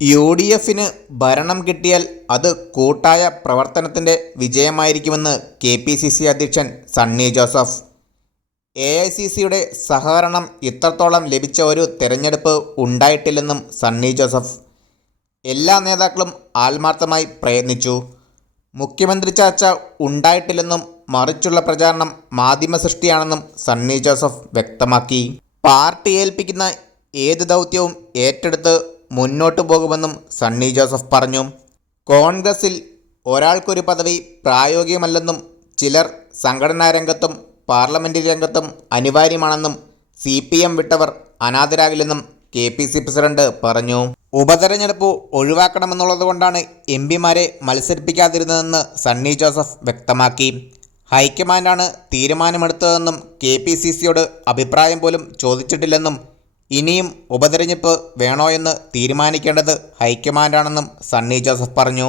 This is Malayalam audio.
യു.ഡി.എഫിന് ഭരണം കിട്ടിയാൽ അത് കൂട്ടായ പ്രവർത്തനത്തിൻ്റെ വിജയമായിരിക്കുമെന്ന് കെ.പി.സി.സി അധ്യക്ഷൻ സണ്ണി ജോസഫ്. എ.ഐ.സി.സിയുടെ സഹകരണം ഇത്രത്തോളം ലഭിച്ച ഒരു തെരഞ്ഞെടുപ്പ് ഉണ്ടായിട്ടില്ലെന്നും സണ്ണി ജോസഫ്. എല്ലാ നേതാക്കളും ആത്മാർത്ഥമായി പ്രയത്നിച്ചു. മുഖ്യമന്ത്രി ചർച്ച ഉണ്ടായിട്ടില്ലെന്നും മറിച്ചുള്ള പ്രചാരണം മാധ്യമസൃഷ്ടിയാണെന്നും സണ്ണി ജോസഫ് വ്യക്തമാക്കി. പാർട്ടി ഏൽപ്പിക്കുന്ന ഏത് ദൗത്യവും ഏറ്റെടുത്ത് മുന്നോട്ടു പോകുമെന്നും സണ്ണി ജോസഫ് പറഞ്ഞു. കോൺഗ്രസിൽ ഒരാൾക്കൊരു പദവി പ്രായോഗികമല്ലെന്നും ചിലർ സംഘടനാ രംഗത്തും പാർലമെൻ്റ് രംഗത്തും അനിവാര്യമാണെന്നും CPM വിട്ടവർ അനാഥരാകില്ലെന്നും കെ.പി.സി പ്രസിഡന്റ് പറഞ്ഞു. ഉപതെരഞ്ഞെടുപ്പ് ഒഴിവാക്കണമെന്നുള്ളതുകൊണ്ടാണ് എംപിമാരെ മത്സരിപ്പിക്കാതിരുന്നതെന്ന് സണ്ണി ജോസഫ് വ്യക്തമാക്കി. ഹൈക്കമാൻഡാണ് തീരുമാനമെടുത്തതെന്നും കെ.പി.സി.സിയോട് അഭിപ്രായം പോലും ചോദിച്ചിട്ടില്ലെന്നും ഇനിയും ഉപതെരഞ്ഞെടുപ്പ് വേണോയെന്ന് തീരുമാനിക്കേണ്ടത് ഹൈക്കമാൻഡാണെന്നും സണ്ണി ജോസഫ് പറഞ്ഞു.